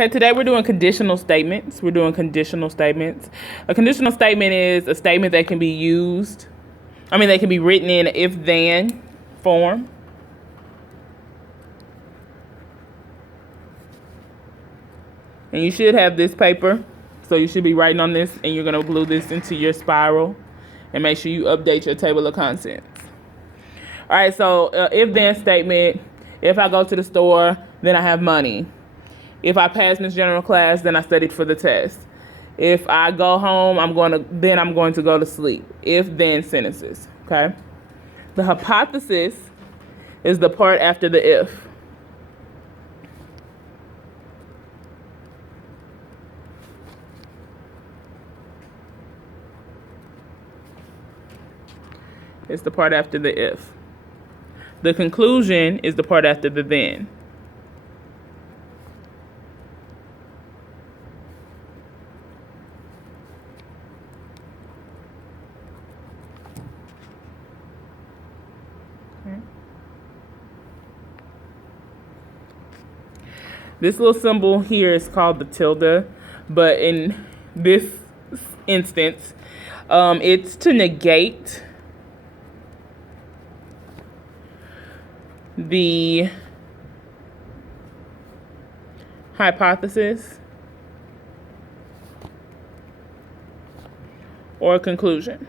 Okay, today we're doing conditional statements. We're doing conditional statements. A conditional statement is a statement that can be used, they can be written in if-then form. And you should have this paper, so you should be writing on this, and you're going to glue this into your spiral and make sure you update your table of contents. All right, so if-then statement: if I go to the store, then I have money. If I pass Miss General class, then I studied for the test. If I go home, I'm going to go to sleep. If-then sentences, okay? The hypothesis is the part after the if. It's the part after the if. The conclusion is the part after the then. This little symbol here is called the tilde, but in this instance, it's to negate the hypothesis or conclusion.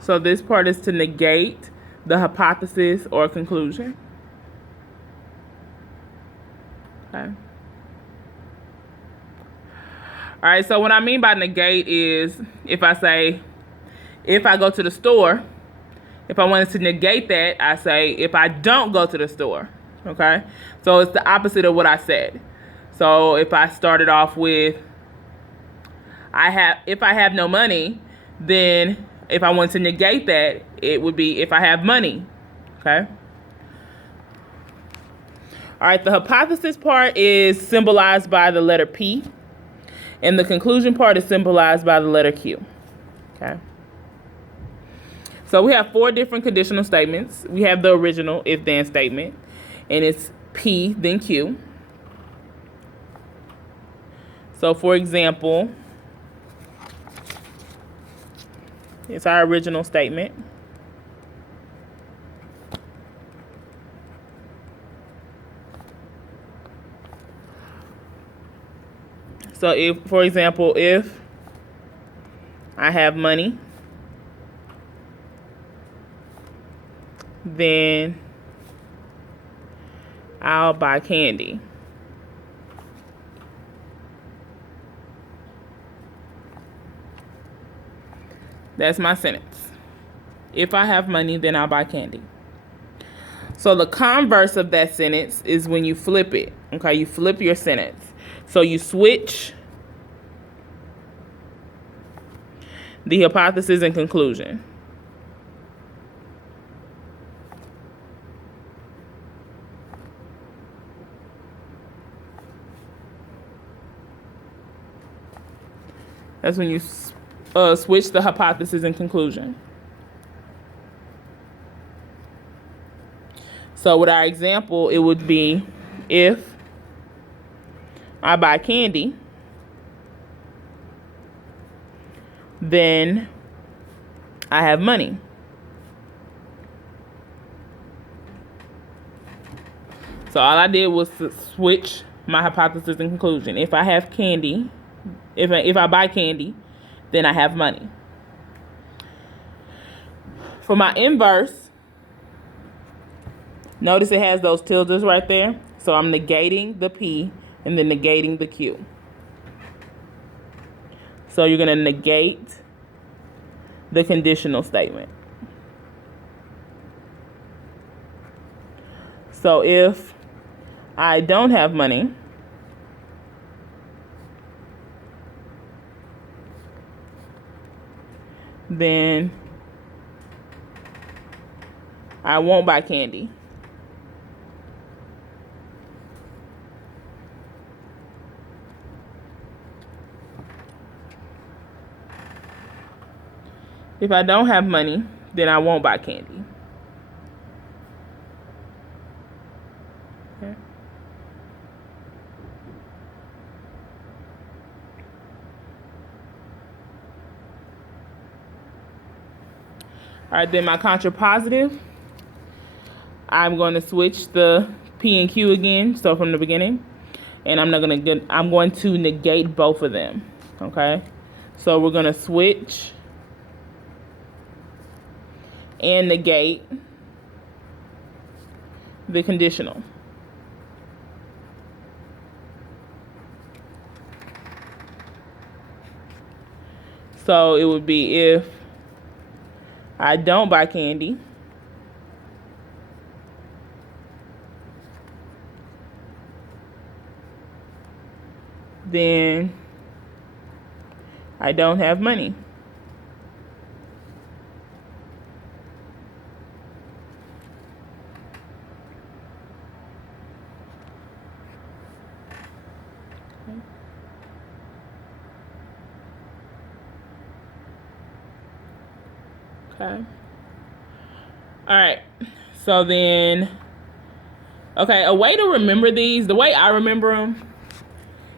So this part is to negate the hypothesis or conclusion. Okay. All right, so what I mean by negate is if I say, if I go to the store, if I wanted to negate that, I say, if I don't go to the store, okay? So it's the opposite of what I said. So if I started off with, if I have no money, then if I want to negate that, it would be if I have money, okay? All right, the hypothesis part is symbolized by the letter P, and the conclusion part is symbolized by the letter Q, okay? So we have 4 different conditional statements. We have the original if-then statement, and it's P, then Q. So for example, it's our original statement. So if, for example, if I have money, then I'll buy candy. That's my sentence. If I have money, then I'll buy candy. So the converse of that sentence is when you flip it. Okay, you flip your sentence. So you switch the hypothesis and conclusion. That's when you switch the hypothesis and conclusion. So with our example, it would be if I buy candy, then I have money. So all I did was to switch my hypothesis and conclusion. If I have candy, if I buy candy, then I have money. For my inverse, notice it has those tildes right there. So I'm negating the P and then negating the Q. So you're going to negate the conditional statement. So if I don't have money, then I won't buy candy. If I don't have money, then I won't buy candy. Okay. All right, then my contrapositive, I'm going to switch the P and Q again, so from the beginning, and I'm going to negate both of them. Okay, so we're going to switch and negate the conditional. So it would be if I don't buy candy, then I don't have money. Okay. All right. So then, okay, a way to remember these, the way I remember them,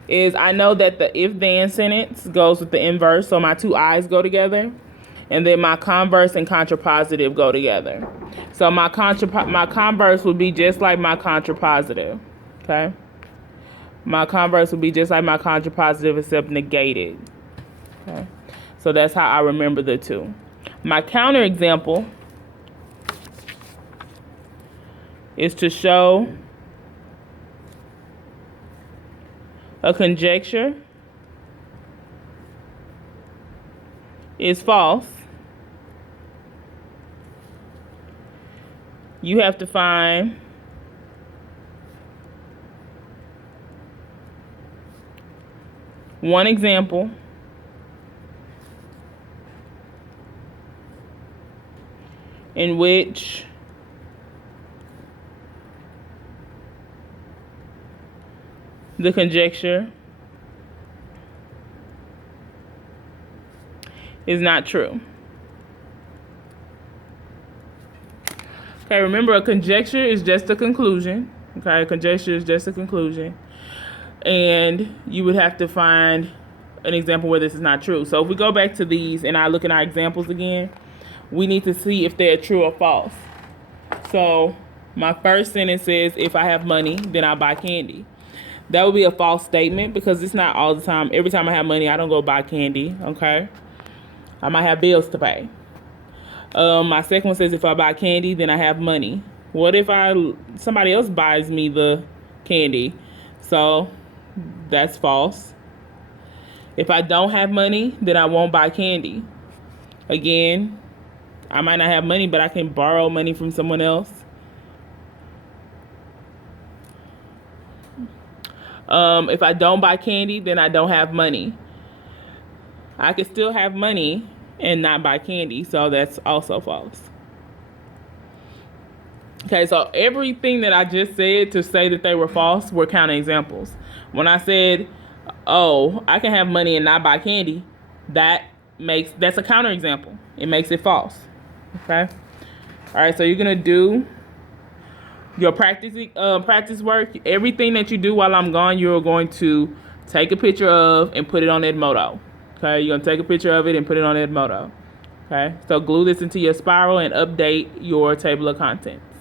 is I know that the if-then sentence goes with the inverse, so my two I's go together, and then my converse and contrapositive go together. So my converse would be just like my contrapositive, okay? My converse would be just like my contrapositive except negated, okay? So that's how I remember the two. My counter example is to show a conjecture is false. You have to find one example in which the conjecture is not true. Okay, remember, a conjecture is just a conclusion. Okay, a conjecture is just a conclusion. And you would have to find an example where this is not true. So if we go back to these and I look at our examples again, we need to see if they're true or false. So my first sentence says, if I have money, then I buy candy. That would be a false statement because it's not all the time. Every time I have money, I don't go buy candy, okay? I might have bills to pay. My second one says, if I buy candy, then I have money. What if somebody else buys me the candy? So that's false. If I don't have money, then I won't buy candy. Again, I might not have money, but I can borrow money from someone else. If I don't buy candy, then I don't have money. I could still have money and not buy candy, so that's also false. Okay, so everything that I just said to say that they were false were counterexamples. When I said, oh, I can have money and not buy candy, that's a counterexample. It makes it false. Okay? All right, so you're going to do your practice work. Everything that you do while I'm gone, you're going to take a picture of and put it on Edmodo. Okay, you're going to take a picture of it and put it on Edmodo. Okay, so glue this into your spiral and update your table of contents.